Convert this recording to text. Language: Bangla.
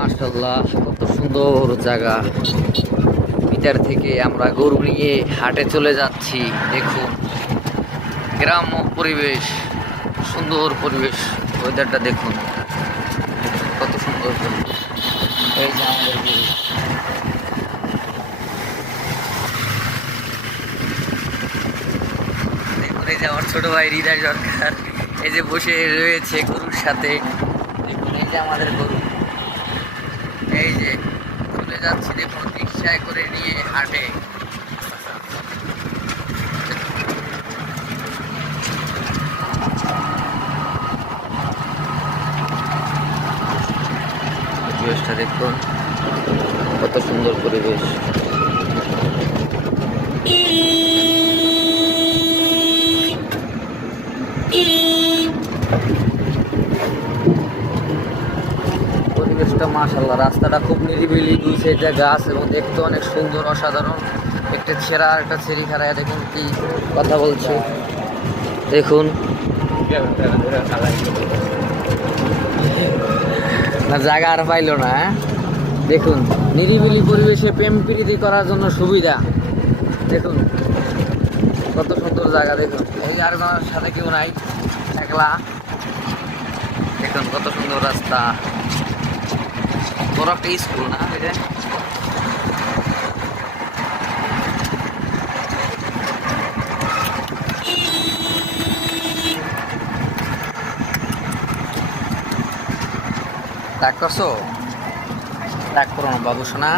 মাশাআল্লাহ, কত সুন্দর জায়গা। ভিতর থেকে আমরা গরু নিয়ে হাটে চলে যাচ্ছি। দেখুন গ্রাম্য পরিবেশ, সুন্দর পরিবেশ, ওয়েদারটা দেখুন কত সুন্দর পরিবেশ। এই যে আমাদের গরু, দেখুন এই যে আমার ছোট ভাই হৃদয় সরকার এই যে বসে রয়েছে গরুর সাথে। দেখুন এই যে আমাদের গরু, এই যে চলে যাচ্ছি দেখুন রিক্সায় করে নিয়ে হাটে। পরিবেশটা দেখুন কত সুন্দর পরিবেশ। পরিবেশটা মাশাআল্লাহ, রাস্তাটা খুব নিরিবিলি, দুই সাইডে গাছ এবং দেখতে অনেক সুন্দর, অসাধারণ। একটা ছেঁড়া আর একটা ছেড়ি খারায় দেখুন কি কথা বলছে। দেখুন না জায়গা আর পাইলো না। দেখুন নিরিবিলি পরিবেশে প্রেম প্রীতি করার জন্য সুবিধা। দেখুন কত সুন্দর জায়গা। দেখুন এই আর সাথে কেউ নাই, একলা। দেখুন কত সুন্দর রাস্তা, বড় একটা স্কুল না এটা। ডাক করছো? ডাক করো না বাবু সোনা।